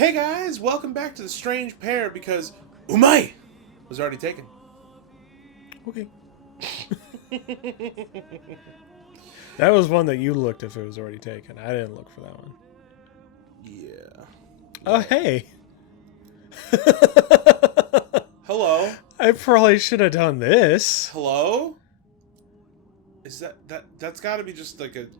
Hey guys, welcome back to the Strange Pear because Umai was already taken. Okay. That was one that you looked if it was already taken. I didn't look for that one. Yeah. Oh, hey. Hello? I probably should have done this. Hello? Is that's gotta be just like you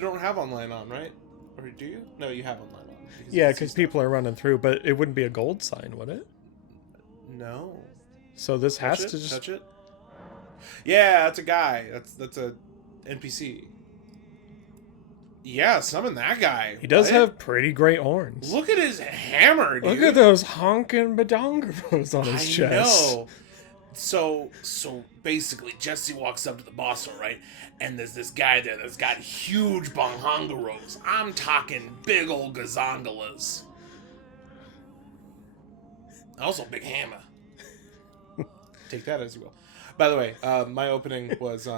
don't have online on, right? Or do you? No, you have online on. Yeah, because people are running through, but it wouldn't be a gold sign, would it? No. So this Touch has it? to just... Touch it? Yeah, that's a guy. That's a NPC. Yeah, summon that guy. He does What? have pretty great horns. Look at his hammer, dude. Look at those honking badongaros on his chest. I know. So basically, Jessee walks up to the boss, right? And there's this guy there that's got huge bonghongaros. I'm talking big old gazongalas. Also, big hammer. Take that as you will. By the way, my opening was,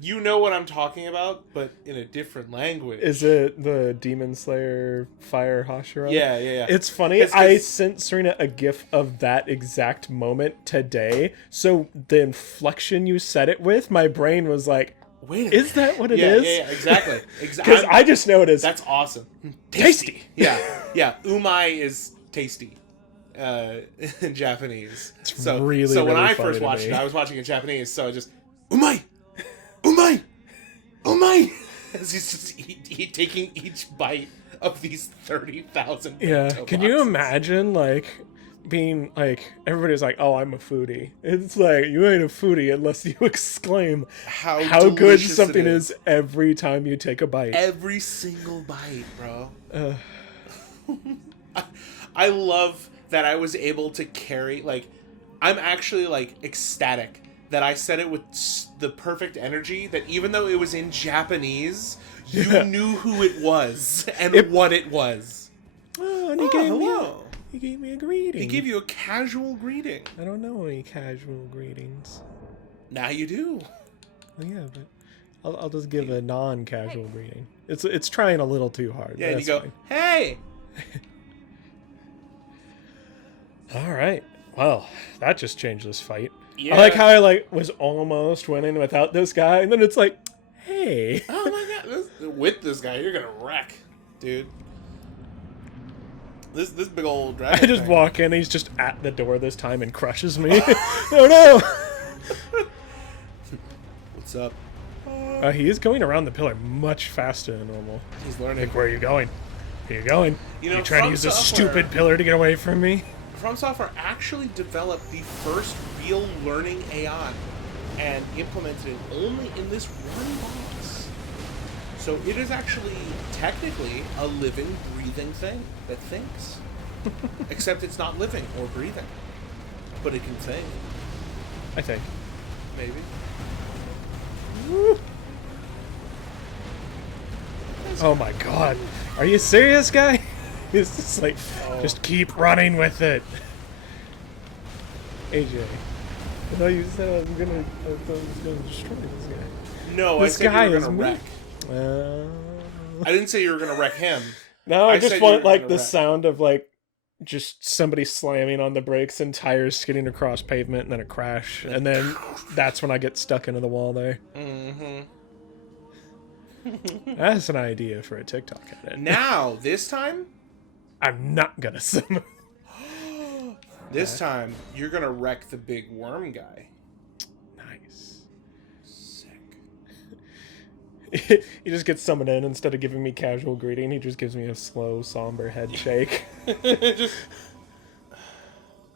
you know what I'm talking about, but in a different language. Is it the Demon Slayer Fire Hashira? Yeah. It's funny. I sent Serena a gif of that exact moment today. So the inflection you said it with, my brain was like, wait, is that what it is? Yeah, exactly. Because I just know it is. That's awesome. Tasty. Yeah. Umai is tasty. In Japanese. It's really when I funny first to watched me. it, I was watching in Japanese, so I just Umai! As he's just taking each bite of these 30,000 Yeah. bento Can you boxes. imagine, like, being like, everybody's like, oh, I'm a foodie. It's like, you ain't a foodie unless you exclaim how good delicious something it is every time you take a bite. Every single bite, bro. I love that I was able to carry, like, I'm actually, like, ecstatic that I said it with the perfect energy, that even though it was in Japanese, you knew who it was and what it was. Oh, and he gave me a greeting. He gave you a casual greeting. I don't know any casual greetings. Now you do. Well, yeah, but I'll just give a non-casual greeting. It's trying a little too hard. Yeah, and you go, fine. hey! All right. Well, that just changed this fight. Yeah. I like how I was almost winning without this guy, and then it's like, hey. Oh my god, with this guy, you're gonna wreck, dude. This big old dragon. I just thing. walk in, he's just at the door this time and crushes me. Oh no! What's up? He is going around the pillar much faster than normal. He's learning. Like, where are you going? Where are you going? You know, you trying to From use this Software- stupid pillar to get away from me? From Software actually developed the first real learning AI and implemented it only in this one box. So it is actually technically a living, breathing thing that thinks. Except it's not living or breathing. But it can think. I think. Maybe. Woo. Oh my god. Are you serious, guy? It's just like, just keep running with it. AJ. I thought you said I was gonna destroy this guy. No, This I said guy you were is gonna me. wreck. I didn't say you were gonna wreck him. No, I I just said you want were like gonna the wreck. sound of like just somebody slamming on the brakes and tires skidding across pavement and then a crash. And then that's when I get stuck into the wall there. Mm-hmm. That's an idea for a TikTok edit. Now, this time, I'm not gonna summon. this time, you're gonna wreck the big worm guy. Nice. Sick. He just gets summoned in. Instead of giving me casual greeting, he just gives me a slow, somber head shake.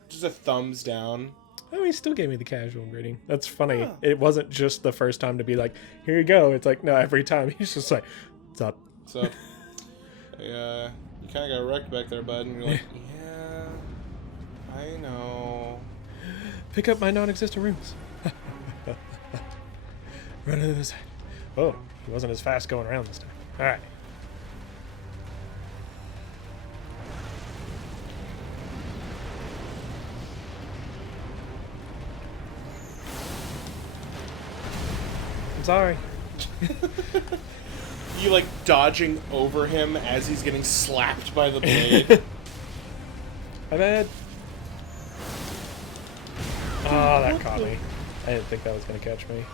just a thumbs down. Oh, he still gave me the casual greeting. That's funny. Huh. It wasn't just the first time to be like, here you go. It's like, no, every time he's just like, what's up? So, yeah, you kind of got wrecked back there, bud. And you're like, yeah, I know. Pick up my non-existent rooms. Run to the side. Oh, he wasn't as fast going around this time. All right. I'm sorry. You like dodging over him as he's getting slapped by the blade. My bad. Oh, that caught me. I didn't think that was going to catch me.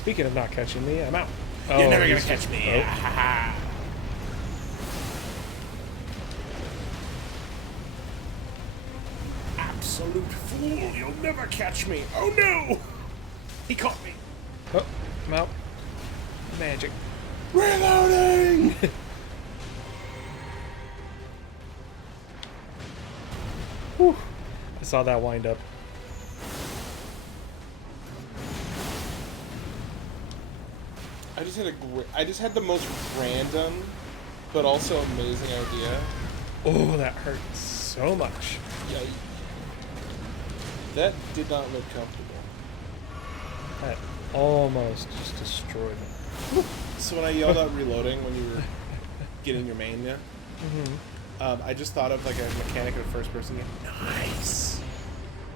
Speaking of not catching me, I'm out. You're never gonna catch me. Oh. Absolute fool! You'll never catch me. Oh no! He caught me. Oh, I'm out. Magic. Reloading. Whew. I saw that wind up. I just had the most random, but also amazing idea. Oh, that hurt so much. Yeah. That did not look comfortable. That almost just destroyed me. So when I yelled out reloading when you were getting your main, yeah, I just thought of like a mechanic in a first-person game. Nice.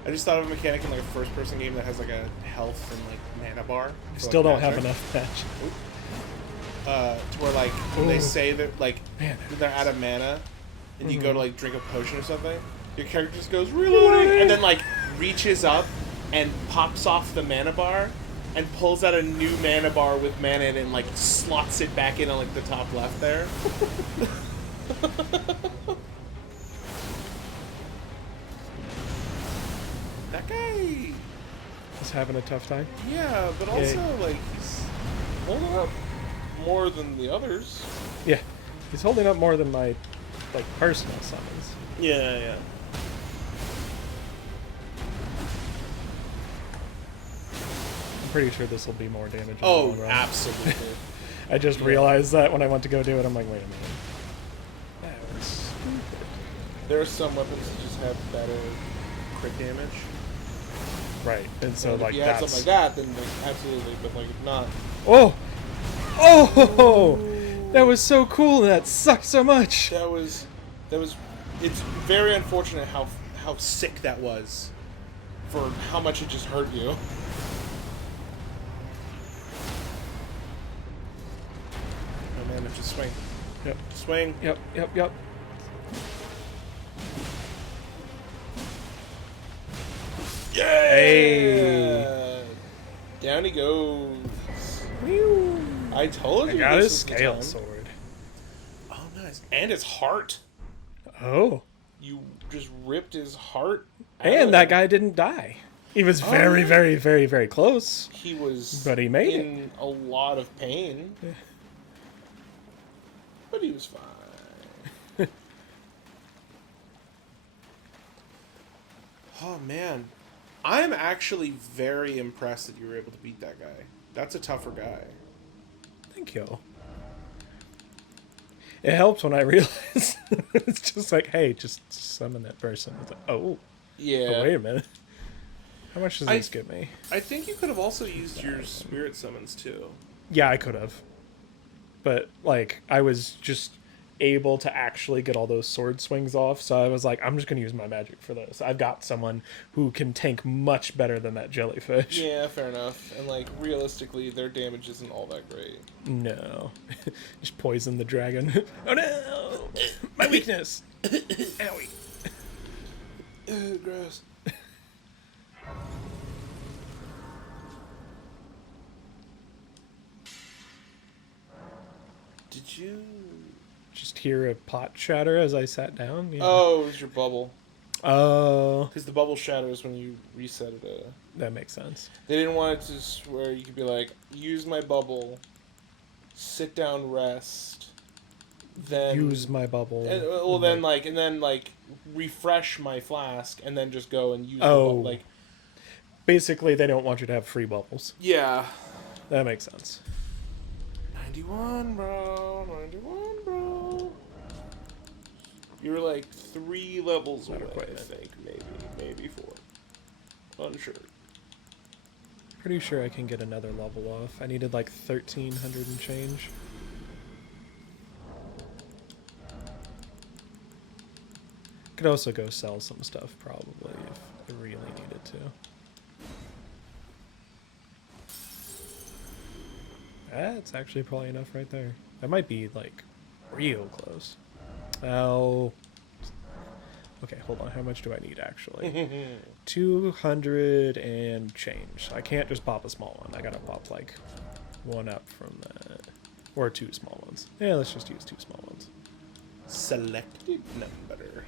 I just thought of a mechanic in like a first-person game that has like a health and like mana bar. I still don't have enough match. To where like when they say that like Man, they're out of mana, and you go to like drink a potion or something, your character just goes reloading, and then like reaches up and pops off the mana bar and pulls out a new mana bar with mana in it and like slots it back in on like the top left there. That guy, he's having a tough time. yeah, but also like he's holding up more than the others. Yeah, he's holding up more than my like personal summons. Yeah, yeah. I'm pretty sure this will be more damage. In the Oh, long run. absolutely. I just realized that when I went to go do it. I'm like, wait a minute. That was stupid. There are some weapons that just have better crit damage. Right, and so And like if you had that's. something like that, then like, absolutely. But like if not, Oh, oh, that was so cool. And that sucked so much. that was. It's very unfortunate how sick that was, for how much it just hurt you. Oh man, just swing, Yep, swing. yep, yep, yep. Yeah. Hey. Down he goes. Whew. I told I you. got this his was the scale time. sword. Oh, nice. And his heart. Oh, You just ripped his heart out and of that him. guy didn't die. He was very, yeah. very, very, very close. He was But he made in a lot of pain. But he was fine. Oh, man. I'm actually very impressed that you were able to beat that guy. That's a tougher guy. Thank you. It helps when I realize it's just like, hey, just summon that person. It's like, oh, Yeah. oh, wait a minute. How much does this get me? I think you could have also used your spirit summons, too. Yeah, I could have. But, like, I was just able to actually get all those sword swings off, so I was like, I'm just going to use my magic for this. I've got someone who can tank much better than that jellyfish. Yeah, fair enough. And, like, realistically, their damage isn't all that great. No. Just poison the dragon. Oh no! My weakness! Owie. Ew, gross. Did you... Just hear a pot shatter as I sat down. Yeah. Oh, it was your bubble. Oh, Because the bubble shatters when you reset it. that makes sense. They didn't want it to where you could be like, use my bubble, sit down, rest, then... Use my bubble. And, well, then, like, and then, like, refresh my flask, and then just go and use the Oh. bubble. Like, Basically, they don't want you to have free bubbles. yeah. That makes sense. 91, bro. 91, bro. You were like 3 levels away, quite. I think. Maybe 4. Unsure. Pretty sure I can get another level off. I needed like 1,300 and change. Could also go sell some stuff, probably, if I really needed to. That's actually probably enough right there. That might be, like, real close. Oh. Okay, hold on. How much do I need, actually? 200 and change. I can't just pop a small one. I gotta pop, like, one up from that. Or 2 small ones. Yeah, let's just use 2 small ones. Selected number.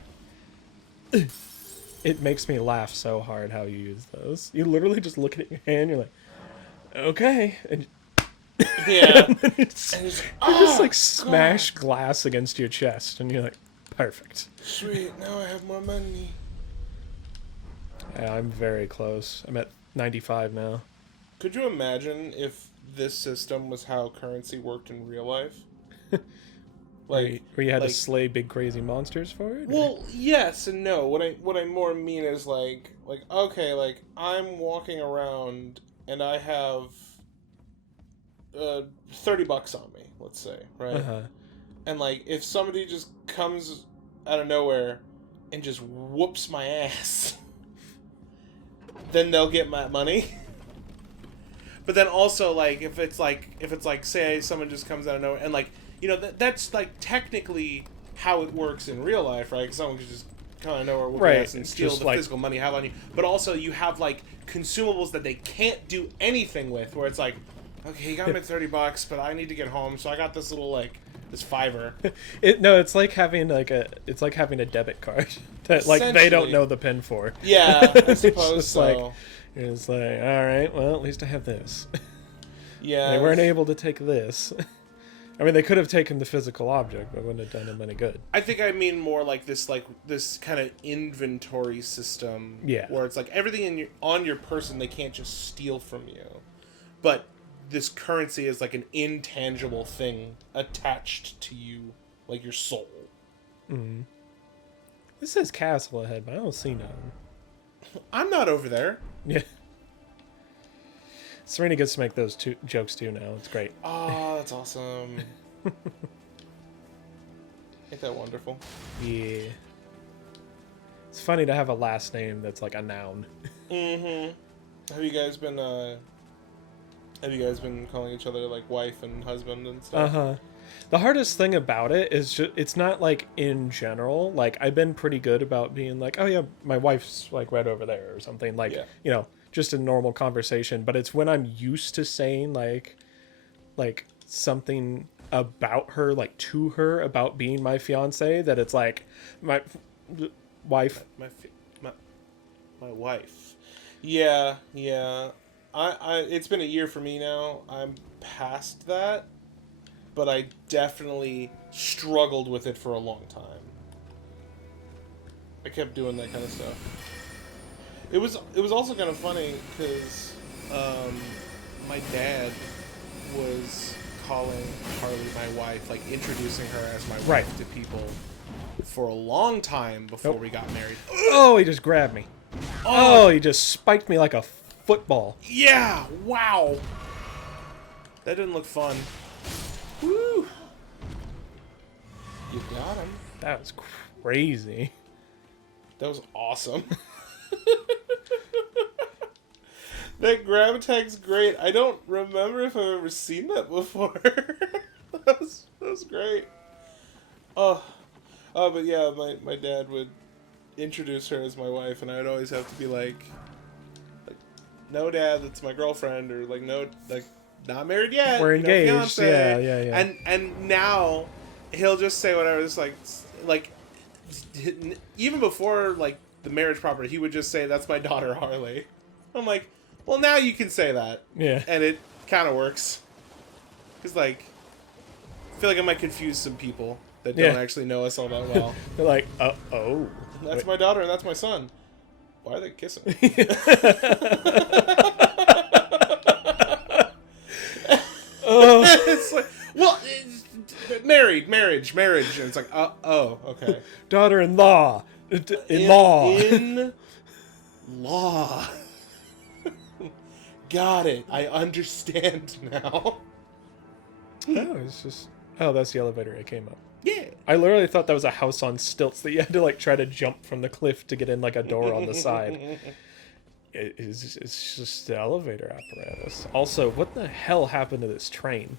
It makes me laugh so hard how you use those. You literally just look at your hand, you're like, okay. And Yeah. and then it's, And it's, you just like God. smash glass against your chest, and you're like, perfect. Sweet, now I have more money. Yeah, I'm very close. I'm at 95 now. Could you imagine if this system was how currency worked in real life? Where you had to like- slay big crazy monsters for it? Well, yes and no. What I more mean is like okay, like I'm walking around and I have $30 on me, let's say, right? Uh-huh. And like if somebody just comes out of nowhere and just whoops my ass, then they'll get my money. But then also like if it's like say someone just comes out of nowhere and like, you know, that's like technically how it works in real life, right? 'Cause someone could just come out of nowhere, whoop your ass, and steal just the like, physical money you have on you. But also you have like consumables that they can't do anything with, where it's like, okay, you got me $30, but I need to get home, so I got this little like this $5. it's like having a debit card that like they don't Essentially. know the pin for. Yeah, I It's suppose just so. like, it's like, all right, well, at least I have this. Yeah, They weren't able to take this. I mean, they could have taken the physical object, but it wouldn't have done them any good. I think I mean more like this kind of inventory system. Yeah. Where it's like everything on your person they can't just steal from you, but this currency is like an intangible thing attached to you, like your soul. Mm. This says castle ahead, but I don't see none. I'm not over there. Yeah. Serena gets to make those jokes too now. It's great. Oh, that's awesome. Ain't that wonderful? Yeah. It's funny to have a last name that's like a noun. Mm-hmm. Have you guys been calling each other like wife and husband and stuff? Uh-huh. The hardest thing about it is just, it's not like in general. Like, I've been pretty good about being like, oh yeah, my wife's like right over there or something. Like, Yeah. you know, just a normal conversation. But it's when I'm used to saying like something about her, like to her, about being my fiance, that it's like my wife. My wife. Yeah. I it's been a year for me now. I'm past that, but I definitely struggled with it for a long time. I kept doing that kind of stuff. It was also kind of funny because my dad was calling Harley my wife, like introducing her as my wife Right. to people for a long time before Nope. we got married. Oh, he just grabbed me. Oh, he just spiked me like a football. Yeah! Wow! That didn't look fun. Woo! You got him. That was crazy. That was awesome. That grab attack's great. I don't remember if I've ever seen that before. that was great. Oh, but yeah, my dad would introduce her as my wife, and I'd always have to be like, no, Dad, that's my girlfriend, or like, no, like, not married yet. We're you know, engaged. fiance. Yeah. And now he'll just say whatever. It's like even before like the marriage proper, he would just say, "That's my daughter, Harley." I'm like, well, now you can say that. Yeah. And it kind of works. Because like, I feel like I might confuse some people that don't actually know us all that well. They're like, oh. That's my daughter and that's my son. Why are they kissing? It's like, well, marriage, and it's like, oh, okay. Daughter-in-law. In-law. In law. Got it. I understand now. No, it's just... Oh, that's the elevator I came up. Yeah. I literally thought that was a house on stilts that you had to like try to jump from the cliff to get in like a door on the side. It's just the elevator apparatus. Also, what the hell happened to this train?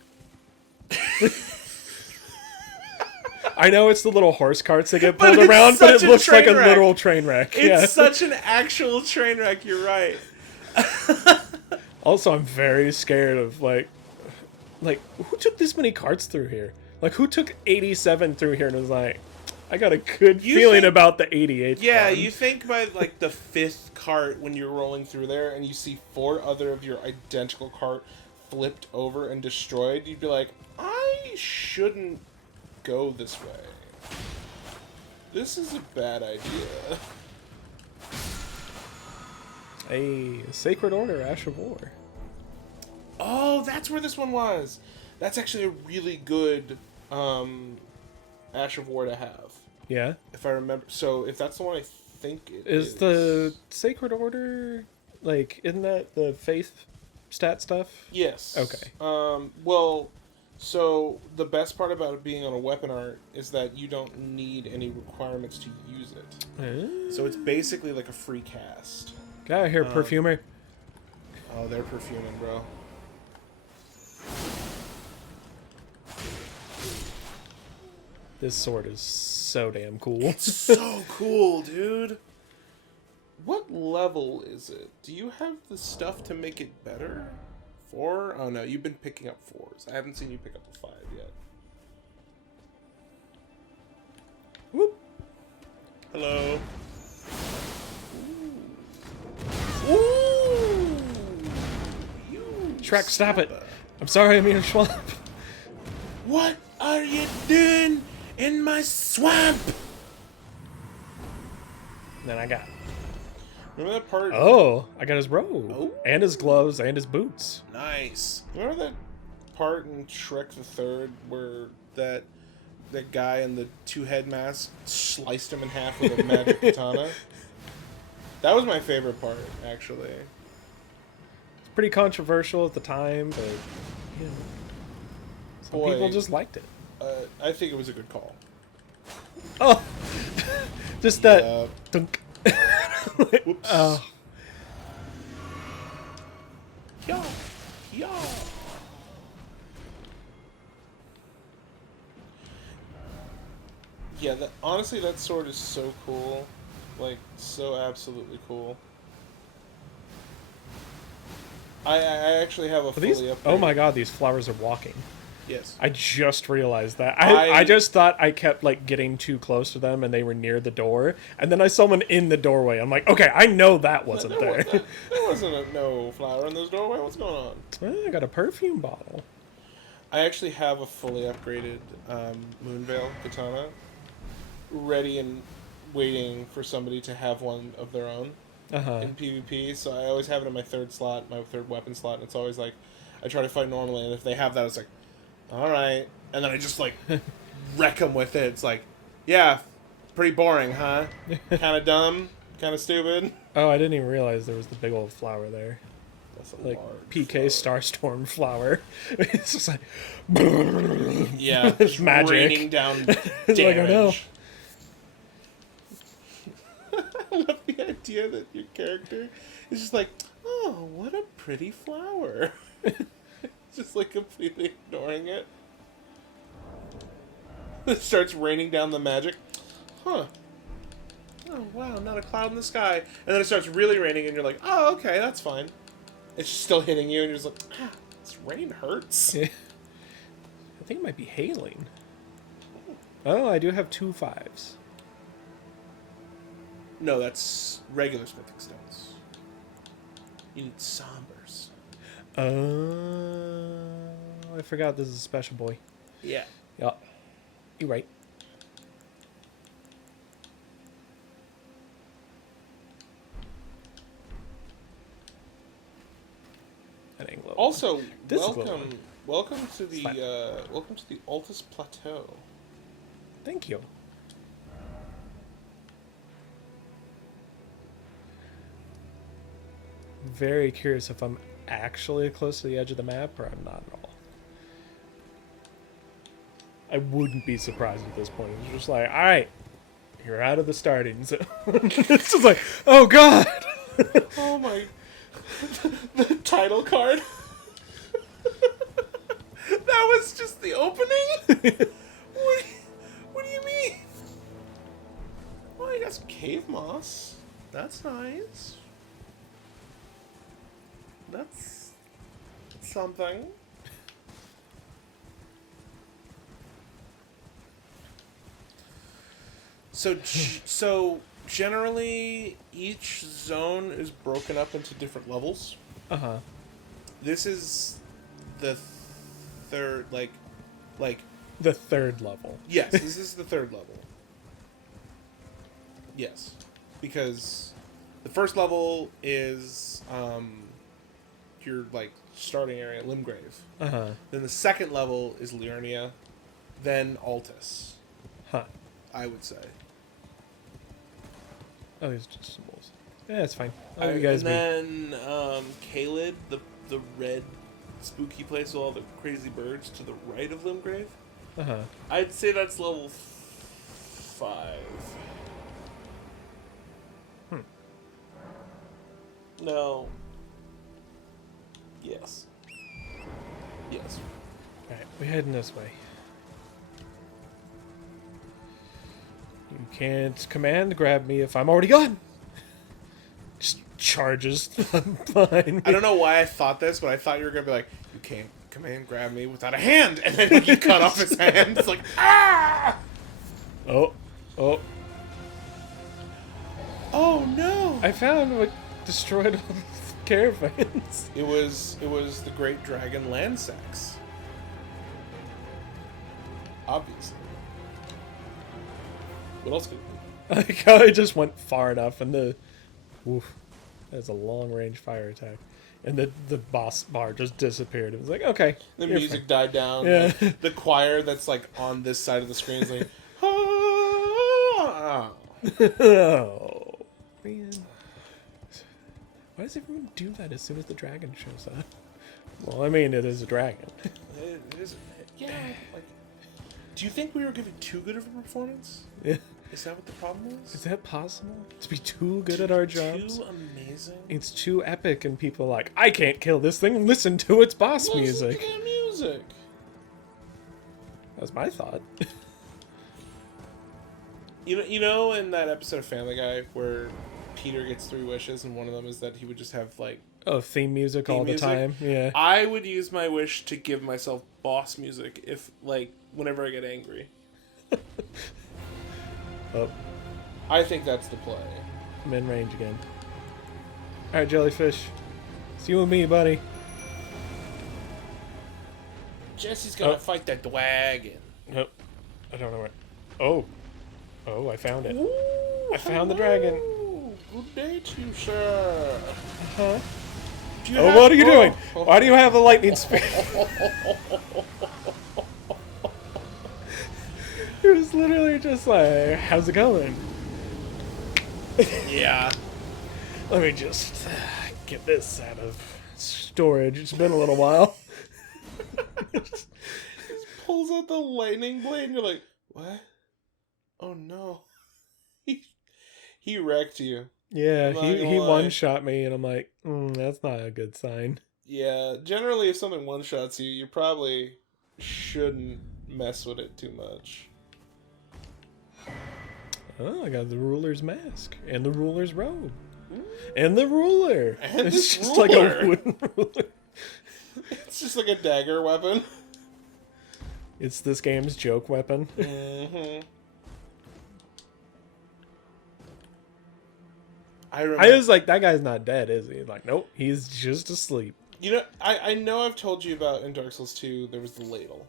I know it's the little horse carts that get But pulled it's around, but it such a looks like a train wreck. literal train wreck. It's such an actual train wreck. You're right. Also, I'm very scared of like who took this many carts through here? Like who took 87 through here and was like, I got a good feeling about the 88th. Yeah, one. you think by like the 5th cart when you're rolling through there and you see 4 other of your identical cart flipped over and destroyed, you'd be like, I shouldn't go this way. This is a bad idea. A Sacred Order, Ash of War. Oh, that's where this one was. That's actually a really good Ash of War to have. Yeah. If I remember. So, if that's the one I think it Is the Sacred Order, like, isn't that the faith stat stuff? Yes. Okay. Well, so the best part about it being on a weapon art is that you don't need any requirements to use it. So it's basically like a free cast. Get out of here, perfumer. Oh, they're perfuming, bro. This sword is so damn cool. It's so cool, dude. What level is it? Do you have the stuff to make it better? 4? Oh no, you've been picking up 4s. I haven't seen you pick up a 5 yet. Whoop. Hello. Ooh. Ooh. You Shrek, stop it. slapper. I'm sorry, I mean Schwab. What are you doing in my swamp? Then I got. Remember that part? Oh, I got his robe. Oh. And his gloves and his boots. Nice. Remember that part in Shrek the Third where that guy in the 2-head mask sliced him in half with a magic katana? That was my favorite part, actually. It's pretty controversial at the time, but you know, some Boy. people just liked it. I think it was a good call. Oh, just that. Yeah. Dunk. Whoops. Oh, Yo. Yo. Yeah, honestly, that sword is so cool. Like, so absolutely cool. I actually have a are these? fully upgraded... Oh my god, these flowers are walking. Yes. I just realized that. I just thought I kept like getting too close to them and they were near the door, and then I saw one in the doorway. I'm like, okay, I know that wasn't there. There wasn't no flower in this doorway. What's going on? I got a perfume bottle. I actually have a fully upgraded Moonveil katana ready and waiting for somebody to have one of their own in PvP. So I always have it in my 3rd slot, my 3rd weapon slot, and it's always like I try to fight normally, and if they have that, it's like, all right, and then I just like wreck them with it. It's like, yeah, pretty boring, huh? Kind of dumb, kind of stupid. Oh, I didn't even realize there was the big old flower there. That's a Like large PK Starstorm flower. It's just like yeah, it's magic. raining down damage. It's like, I know. I love the idea that your character is just like, oh, what a pretty flower. Just like completely ignoring it. It starts raining down the magic. Huh. Oh, wow, not a cloud in the sky. And then it starts really raining, and you're like, oh, okay, that's fine. It's still hitting you, and you're just like, ah, this rain hurts. I think it might be hailing. Oh, I do have 2 5s. No, that's regular smithing stones. You need sombers. I forgot this is a special boy. Yeah. Yeah, you're right. That ain't low. Also, This is a little welcome to the Fine. Altus Plateau. Thank you. Very curious if I'm actually close to the edge of the map or I'm not at all. I wouldn't be surprised at this point. It's just like, alright, you're out of the starting zone. It's just like, oh god! Oh my... the title card? That was just the opening? What do you mean? Well, I got some cave moss. That's nice. That's something. So generally, each zone is broken up into different levels. Uh-huh. This is the third, like... The third level. Yes, this is the third level. Yes. Because the first level is, your, like, starting area, Limgrave. Uh-huh. Then the second level is Liurnia. Then Altus, Huh. I would say. Oh, these are just symbols. Yeah, it's fine. Oh, you guys and then, Caelid, the red spooky place with all the crazy birds to the right of Limgrave. Uh-huh. I'd say that's level 5. No. Yes. Yes. Alright, we're heading this way. You can't command grab me if I'm already gone. Just charges behind me. I don't know why I thought this, but I thought you were going to be like, you can't command grab me without a hand. And then you cut off his hand. It's like, ah! Oh. Oh. Oh, no. I found what destroyed all the caravans. It was the great dragon Landsax. Obviously. What else could it be? I like how I just went far enough and the... Oof. That's a long-range fire attack. And the boss bar just disappeared. It was like, okay. The music died down. Yeah. Like, the choir that's like on this side of the screen is like, ah. Oh, man. Why does everyone do that as soon as the dragon shows up? Well, I mean, it is a dragon. It is, yeah. Like, do you think we were giving too good of a performance? Yeah. Is that what the problem was? Is that possible? To be too good at our jobs? Too amazing? It's too epic, and people are like, I can't kill this thing. Listen to its boss music. Listen to that music. That was my thought. You know, in that episode of Family Guy where Peter gets 3 wishes, and one of them is that he would just have like Theme music all the time. Yeah. I would use my wish to give myself boss music if, like, whenever I get angry. Oh, I think that's the play. I'm in range again. All right, jellyfish. It's you and me, buddy. Jesse's gonna fight that dragon. Nope. I don't know where. Oh. Oh, I found it. Ooh, I found the dragon. Good day to you, sir. Huh? What are you doing? Why do you have the lightning speed? It was literally just like, how's it going? Yeah. Let me just get this out of storage. It's been a little while. Just pulls out the lightning blade and you're like, what? Oh no. He wrecked you. Yeah, he lie. one-shot me, and I'm like, that's not a good sign. Yeah, generally if something one-shots you, you probably shouldn't mess with it too much. Oh, I got the ruler's mask, and the ruler's robe, and the ruler. And it's this just ruler. like a wooden ruler. It's just like a dagger weapon. It's this game's joke weapon. Mm-hmm. I was like, that guy's not dead, is he? Like, nope, he's just asleep. You know, I know I've told you about in Dark Souls 2, there was the ladle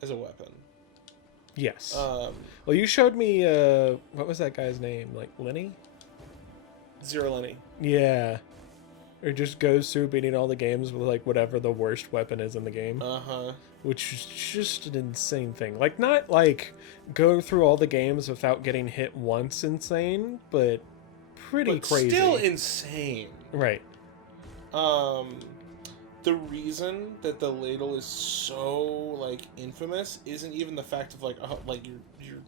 as a weapon. Yes. Well, you showed me, what was that guy's name? Like, Lenny? Zero Lenny. Yeah. Or just goes through beating all the games with, like, whatever the worst weapon is in the game. Uh-huh. Which is just an insane thing. Like, not, like, go through all the games without getting hit once insane, but pretty crazy. Still insane. Right. The reason that the ladle is so, like, infamous isn't even the fact of, like, you're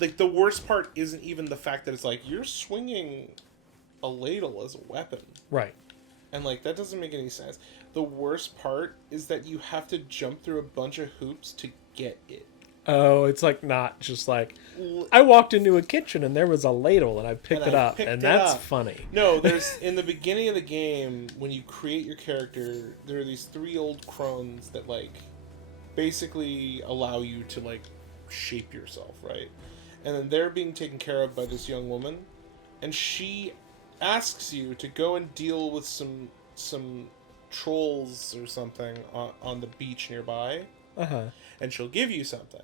like, the worst part isn't even the fact that it's like, you're swinging a ladle as a weapon. Right. And, like, that doesn't make any sense. The worst part is that you have to jump through a bunch of hoops to get it. Oh, it's like not just like I walked into a kitchen and there was a ladle and I picked it up, and that's funny. No, there's in the beginning of the game when you create your character, there are these 3 old crones that like basically allow you to like shape yourself, right? And then they're being taken care of by this young woman, and she asks you to go and deal with some trolls or something on the beach nearby. And she'll give you something.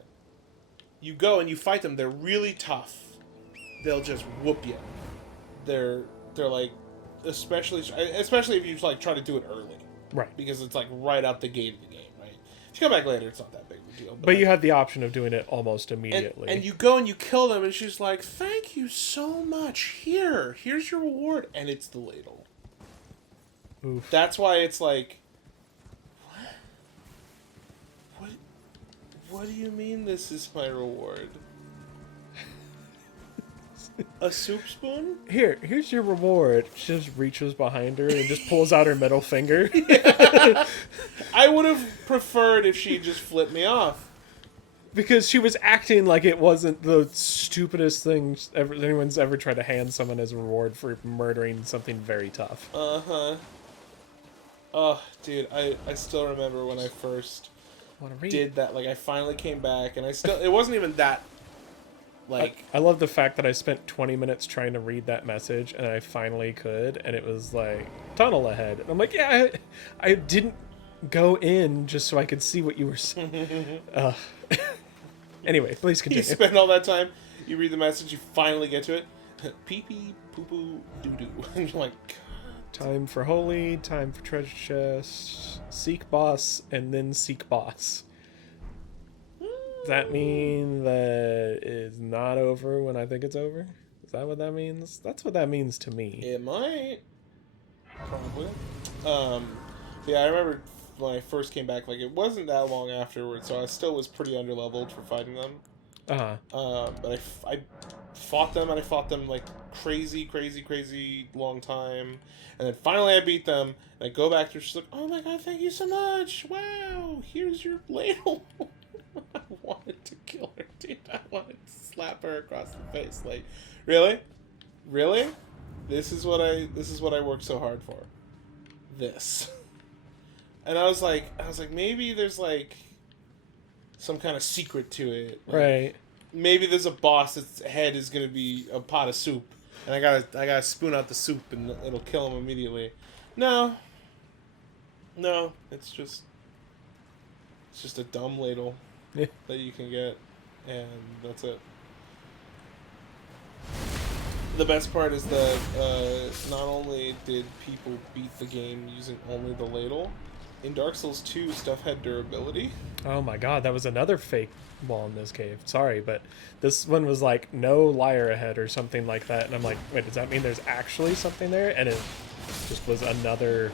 You go and you fight them. They're really tough. They'll just whoop you. They're like, especially if you like try to do it early, right? Because it's like right out the gate of the game, right? If you come back later, it's not that big of a deal. But like, you have the option of doing it almost immediately. And you go and you kill them, and she's like, "Thank you so much. Here's your reward," and it's the ladle. Oof. That's why it's like. What do you mean this is my reward? A soup spoon? Here's your reward. She just reaches behind her and just pulls out her middle finger. I would have preferred if she just flipped me off. Because she was acting like it wasn't the stupidest thing anyone's ever tried to hand someone as a reward for murdering something very tough. Uh-huh. Oh, dude, I still remember when I first did that. Like, I finally came back, and it wasn't even that, like... I love the fact that I spent 20 minutes trying to read that message, and I finally could, and it was like, tunnel ahead. And I'm like, yeah, I didn't go in just so I could see what you were saying. Anyway, please continue. You spend all that time, you read the message, you finally get to it. Pee-pee, poo-poo, doo-doo. And you're like... Time for holy, time for treasure chest, seek boss, and then seek boss. Does that mean that it's not over when I think it's over? Is that what that means? That's what that means to me. It might. Probably. Yeah, I remember when I first came back, like, it wasn't that long afterwards, so I still was pretty underleveled for fighting them. But I fought them, and I fought them, like, crazy long time. And then finally I beat them, and I go back to her, she's like, "Oh my god, thank you so much! Wow, here's your ladle!" I wanted to kill her, dude. I wanted to slap her across the face. Like, really? Really? This is what I worked so hard for. This. And I was like, maybe there's, like, some kind of secret to it. Like, right. Maybe there's a boss that's head is gonna be a pot of soup, and I gotta spoon out the soup and it'll kill him immediately. No, it's just a dumb ladle that you can get, and that's it. The best part is that not only did people beat the game using only the ladle, in Dark Souls 2, stuff had durability. Oh my god, that was another fake wall in this cave. Sorry, but this one was like, no liar ahead or something like that. And I'm like, wait, does that mean there's actually something there? And it just was another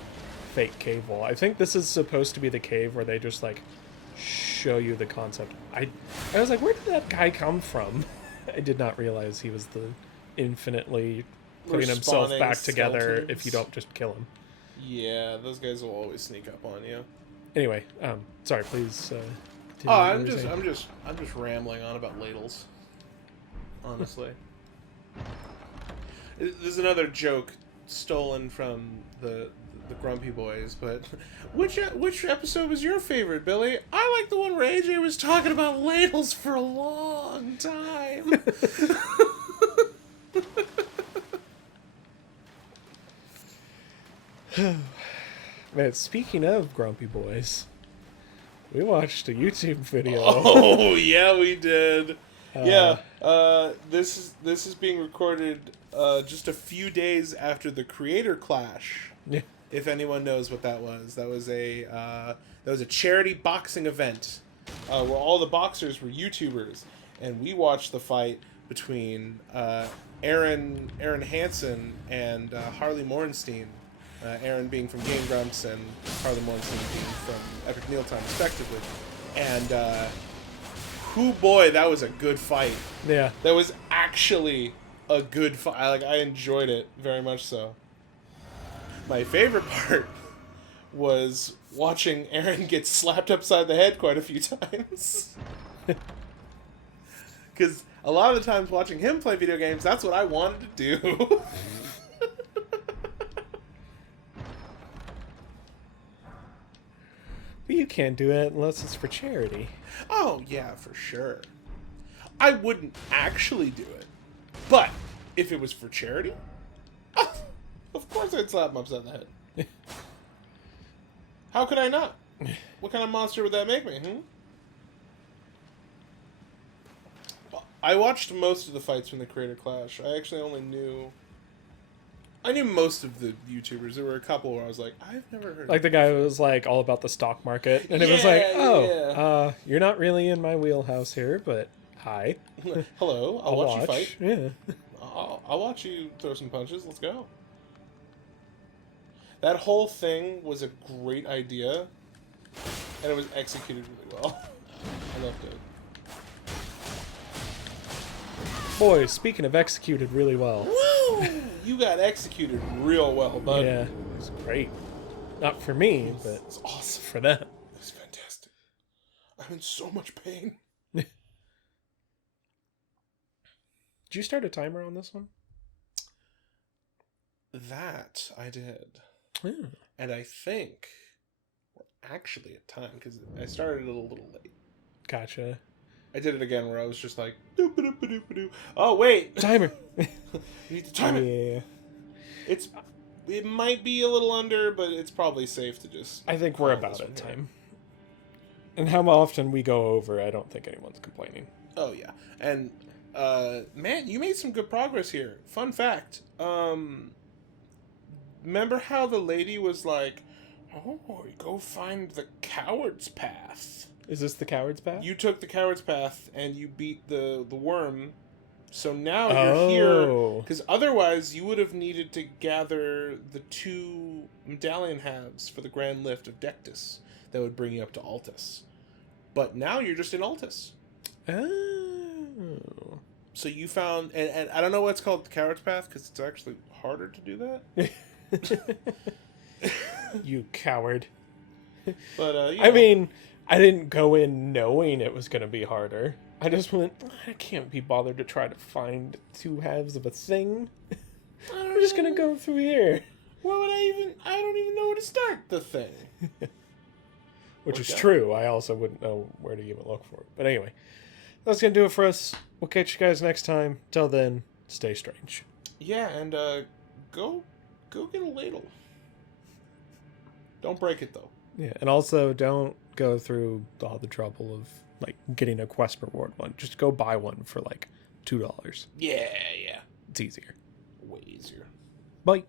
fake cave wall. I think this is supposed to be the cave where they just like show you the concept. I was like, where did that guy come from? I did not realize he was the infinitely putting himself back together if you don't just kill him. Yeah, those guys will always sneak up on you. Anyway, sorry, please. I'm just rambling on about ladles. Honestly, there's another joke stolen from the Grumpy Boys, but which episode was your favorite, Billy? I like the one where AJ was talking about ladles for a long time. Man, speaking of Grumpy Boys, we watched a YouTube video. Oh yeah, we did. This is being recorded just a few days after the Creator Clash. Yeah. If anyone knows what that was a charity boxing event where all the boxers were YouTubers, and we watched the fight between Aaron Hansen and Harley Morenstein. Aaron being from Game Grumps and Harley Morenstein being from Epic Mealtime, respectively. And, boy, that was a good fight. Yeah. That was actually a good fight. Like, I enjoyed it very much so. My favorite part was watching Aaron get slapped upside the head quite a few times. Because a lot of the times watching him play video games, that's what I wanted to do. But you can't do it unless it's for charity. Oh, yeah, for sure. I wouldn't actually do it. But if it was for charity, of course I'd slap him upside the head. How could I not? What kind of monster would that make me, I watched most of the fights from the Creator Clash. I actually only knew... I knew most of the YouTubers. There were a couple where I was like, I've never heard Like of the guy who was like all about the stock market. And it was like, oh, you're not really in my wheelhouse here, but hi. Hello, I'll watch you fight. Yeah. I'll watch you throw some punches. Let's go. That whole thing was a great idea, and it was executed really well. I loved it. Boy, speaking of executed really well. Woo! You got executed real well, bud. Yeah, it was great. Not for me, but it's awesome. for them. It's fantastic. I'm in so much pain. Did you start a timer on this one? That I did. Yeah. And I think we're actually at time, because I started it a little late. Gotcha. I did it again where I was just like, doop-a-doop-a-doop-a-doo. Oh, wait. Timer. You need to time it. Yeah. It might be a little under, but it's probably safe to just... I think we're about at time. And how often we go over, I don't think anyone's complaining. Oh, yeah. And, man, you made some good progress here. Fun fact. Remember how the lady was like, oh, go find the coward's path? Is this the coward's path? You took the coward's path, and you beat the worm. So now you're here, because otherwise you would have needed to gather the 2 medallion halves for the Grand Lift of Dectus that would bring you up to Altus. But now you're just in Altus. Oh. So you found, and I don't know what's called the coward's path, because it's actually harder to do that. You coward. But, I mean, I didn't go in knowing it was going to be harder. I just went, I can't be bothered to try to find 2 halves of a thing. I'm just going to go through here. Why would I don't even know where to start the thing. Which is true. I also wouldn't know where to even look for it. But anyway, that's going to do it for us. We'll catch you guys next time. Till then, stay strange. Yeah, and go get a ladle. Don't break it, though. Yeah, and also don't go through all the trouble of like getting a quest reward one. Just go buy one for like $2. Yeah. It's easier. Way easier. Bye.